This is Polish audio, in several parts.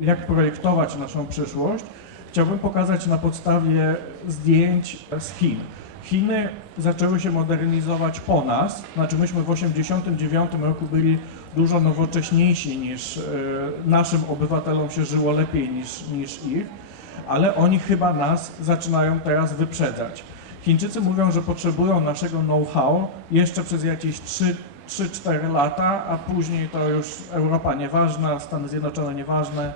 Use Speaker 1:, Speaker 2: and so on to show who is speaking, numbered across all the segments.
Speaker 1: jak projektować naszą przyszłość, chciałbym pokazać na podstawie zdjęć z Chin. Chiny zaczęły się modernizować po nas, znaczy myśmy w 1989 roku byli dużo nowocześniejsi niż e, naszym obywatelom się żyło lepiej niż, niż ich, ale oni chyba nas zaczynają teraz wyprzedzać. Chińczycy mówią, że potrzebują naszego know-how jeszcze przez jakieś 3 3-4 lata, a później to już Europa nieważna, Stany Zjednoczone nieważne,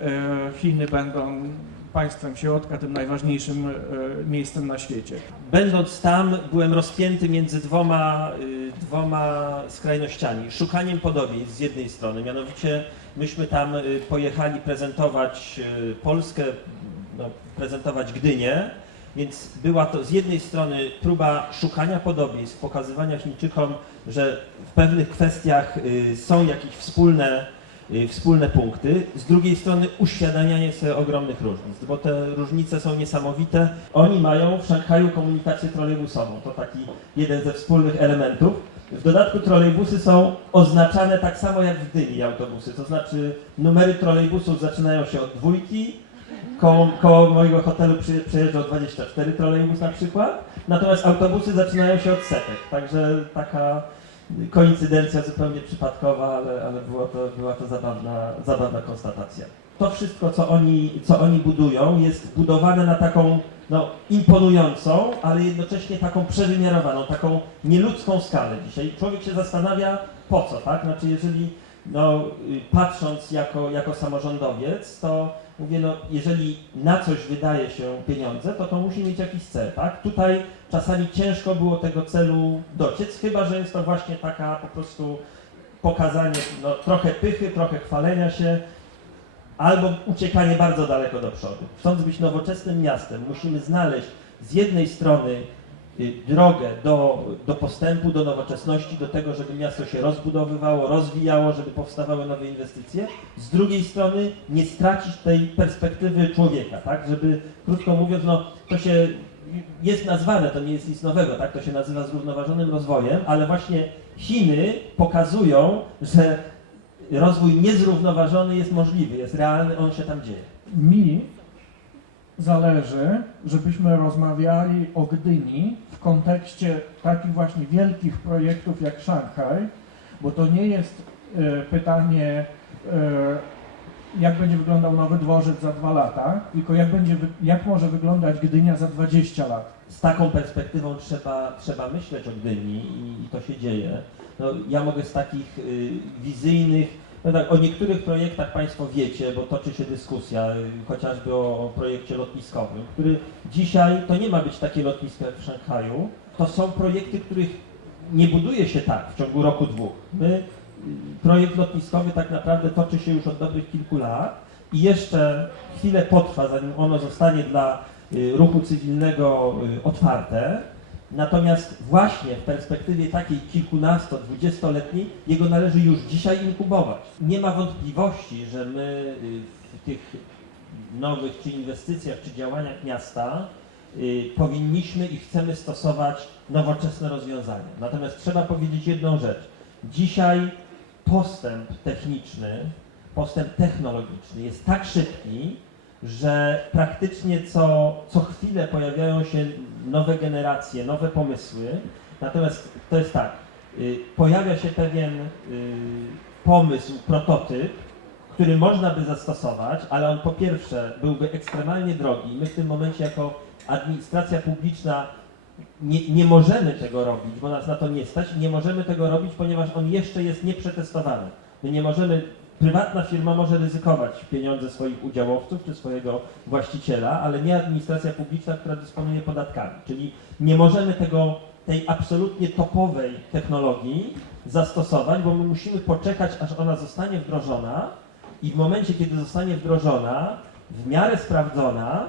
Speaker 1: e, Chiny będą państwem środka, tym najważniejszym e, miejscem na świecie.
Speaker 2: Będąc tam, byłem rozpięty między dwoma, y, dwoma skrajnościami. Szukaniem podobieństw z jednej strony, mianowicie myśmy tam pojechali prezentować Polskę, no, prezentować Gdynię, więc była to z jednej strony próba szukania podobieństw, pokazywania Chińczykom, że w pewnych kwestiach y, są jakieś wspólne, y, wspólne punkty, z drugiej strony uświadamianie sobie ogromnych różnic, bo te różnice są niesamowite. Oni mają w Szanghaju komunikację trolejbusową, to taki jeden ze wspólnych elementów. W dodatku trolejbusy są oznaczane tak samo jak w Gdyni autobusy, to znaczy numery trolejbusów zaczynają się od dwójki, koło, koło mojego hotelu przejeżdżał 24 trolejbus na przykład, natomiast autobusy zaczynają się od setek, także taka koincydencja zupełnie przypadkowa, ale, ale było to, była to zabawna, zabawna konstatacja. To wszystko, co oni, co oni budują, jest budowane na taką no, imponującą, ale jednocześnie taką przewymiarowaną, taką nieludzką skalę dzisiaj. Człowiek się zastanawia, po co, tak? Znaczy, jeżeli no, y, patrząc jako, jako samorządowiec, to mówię, no, jeżeli na coś wydaje się pieniądze, to to musi mieć jakiś cel, tak? Tutaj czasami ciężko było tego celu dociec, chyba że jest to właśnie taka po prostu pokazanie no, trochę pychy, trochę chwalenia się, albo uciekanie bardzo daleko do przodu. Chcąc być nowoczesnym miastem, musimy znaleźć z jednej strony drogę do, do postępu, do nowoczesności, do tego, żeby miasto się rozbudowywało, rozwijało, żeby powstawały nowe inwestycje. Z drugiej strony nie stracić tej perspektywy człowieka, tak? Żeby, krótko mówiąc, no, to się jest nazwane, to nie jest nic nowego, tak? To się nazywa zrównoważonym rozwojem, ale właśnie Chiny pokazują, że rozwój niezrównoważony jest możliwy, jest realny, on się tam dzieje.
Speaker 1: Mi zależy, żebyśmy rozmawiali o Gdyni w kontekście takich właśnie wielkich projektów jak Szanghaj, bo to nie jest e, pytanie, e, jak będzie wyglądał nowy dworzec za dwa lata, tylko jak, będzie, jak może wyglądać Gdynia za 20 lat.
Speaker 2: z taką perspektywą trzeba, trzeba myśleć o Gdyni i, i to się dzieje. No, ja mogę z takich y, wizyjnych, no tak, o niektórych projektach Państwo wiecie, bo toczy się dyskusja, y, chociażby o, projekcie lotniskowym, który dzisiaj to nie ma być takie lotnisko jak w Szanghaju. To są projekty, których nie buduje się tak w ciągu roku, dwóch. My, y, projekt lotniskowy tak naprawdę toczy się już od dobrych kilku lat i jeszcze chwilę potrwa, zanim ono zostanie dla y, ruchu cywilnego otwarte. Natomiast właśnie w perspektywie takiej kilkunasto, dwudziestoletniej jego należy już dzisiaj inkubować. Nie ma wątpliwości, że my y, w tych nowych czy inwestycjach, czy działaniach miasta y, powinniśmy i chcemy stosować nowoczesne rozwiązania. Natomiast trzeba powiedzieć jedną rzecz. Dzisiaj postęp techniczny, postęp technologiczny jest tak szybki, że praktycznie co, co chwilę pojawiają się nowe generacje, nowe pomysły. Natomiast to jest tak, y, pojawia się pewien y, pomysł, prototyp, który można by zastosować, ale on po pierwsze byłby ekstremalnie drogi. My w tym momencie jako administracja publiczna nie, nie możemy tego robić, bo nas na to nie stać. Nie możemy tego robić, ponieważ on jeszcze jest nieprzetestowany. My nie możemy, prywatna firma może ryzykować pieniądze swoich udziałowców czy swojego właściciela, ale nie administracja publiczna, która dysponuje podatkami. Czyli nie możemy tego, tej absolutnie topowej technologii zastosować, bo my musimy poczekać, aż ona zostanie wdrożona i w momencie, kiedy zostanie wdrożona, w miarę sprawdzona,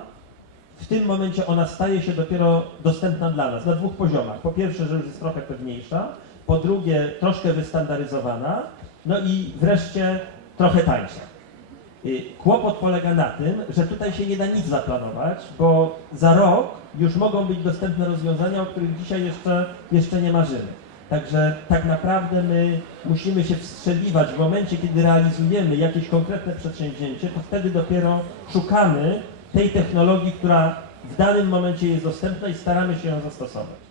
Speaker 2: w tym momencie ona staje się dopiero dostępna dla nas na dwóch poziomach. Po pierwsze, że już jest trochę pewniejsza, po drugie, troszkę wystandaryzowana, no i wreszcie trochę tańsza. Kłopot polega na tym, że tutaj się nie da nic zaplanować, bo za rok już mogą być dostępne rozwiązania, o których dzisiaj jeszcze, jeszcze nie marzymy. Także tak naprawdę my musimy się wstrzeliwać w momencie, kiedy realizujemy jakieś konkretne przedsięwzięcie, to wtedy dopiero szukamy tej technologii, która w danym momencie jest dostępna i staramy się ją zastosować.